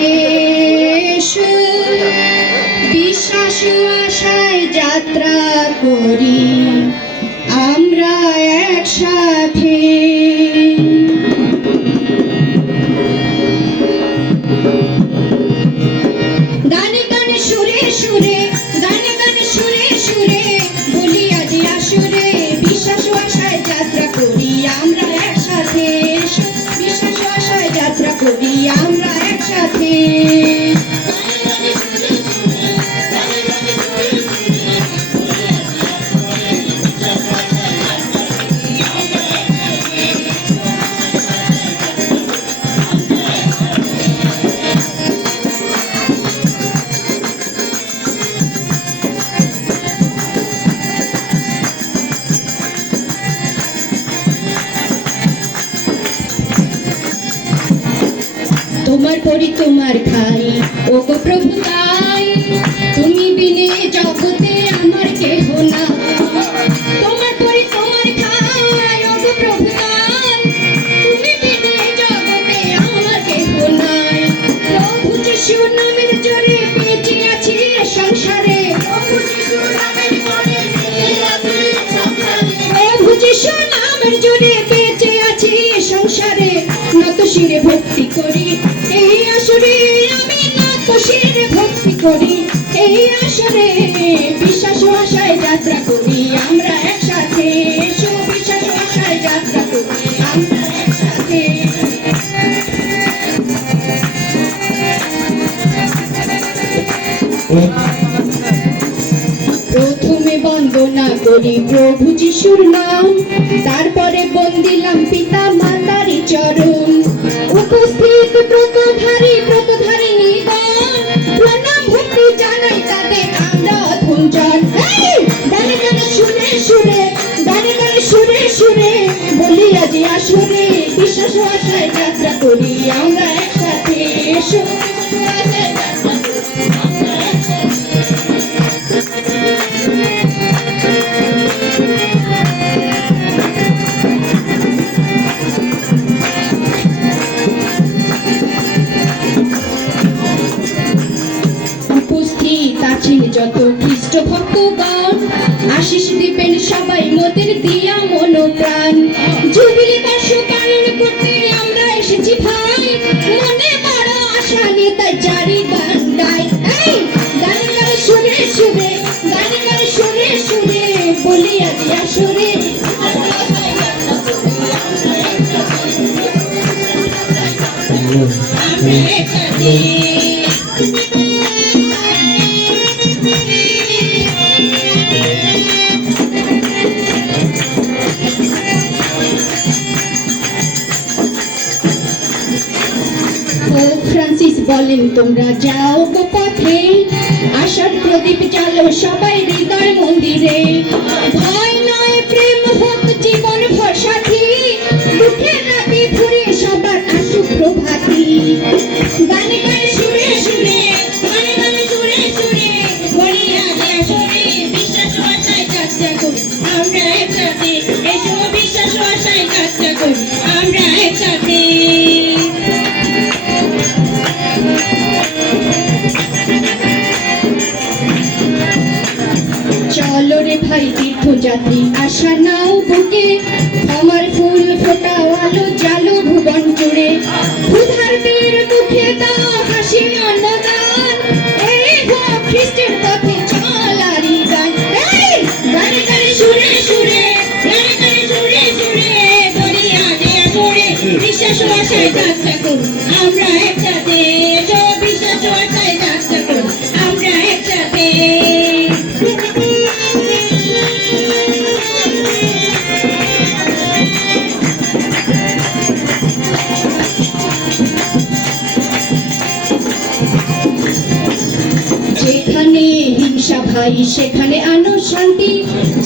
দেশ বিশ্বাস যাত্রা করি। আমরা একসাথে Thank you. আমার পরি তোমার খাই। ও গো প্রভু তাই তুমি বিনে জগতে করি। এই আসরে বিশ্বাস ভাষায় যাত্রা করি। আমরা একসাথে বিশ্বাস যাত্রা করি। প্রথমে বন্দনা করি প্রভু যিশুর নাম, তারপরে বন্দিলাম পিতা মাতা সুরে বলি বিশ্বাস আশায় যাত্রা করি, আমরা একসাথে এসো। যত খ্রিস্ট ভক্তগণ আশিস দিবেন সবাই মোদের দিয়ে। পোপ ফ্রান্সিস বলেন তোমরা যাও গো পথে আশার প্রদীপ চালো সবাই হৃদয় মন্দিরে। ভয় আশা নাও বুকে আমার ফুল ফোটাও আলো জালো ভুবন জুড়ে। ক্ষুধার পেয়ে তাই সেখানে আনো শান্তি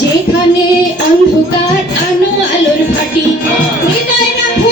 যেখানে অন্ধকার আনো আলোর ভাটি। হৃদয় রাখো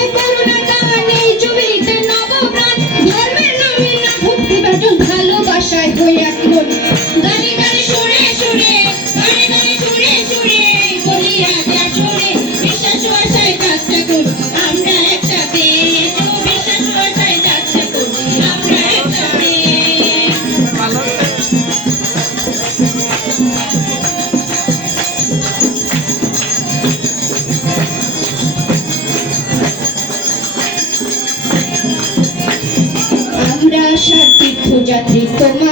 Jesus.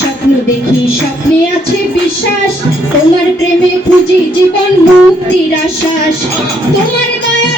স্বপ্ন দেখি স্বপ্নে আছে বিশ্বাস। তোমার প্রেমে খুঁজি জীবন মুক্তির আশ্বাস। তোমার দয়া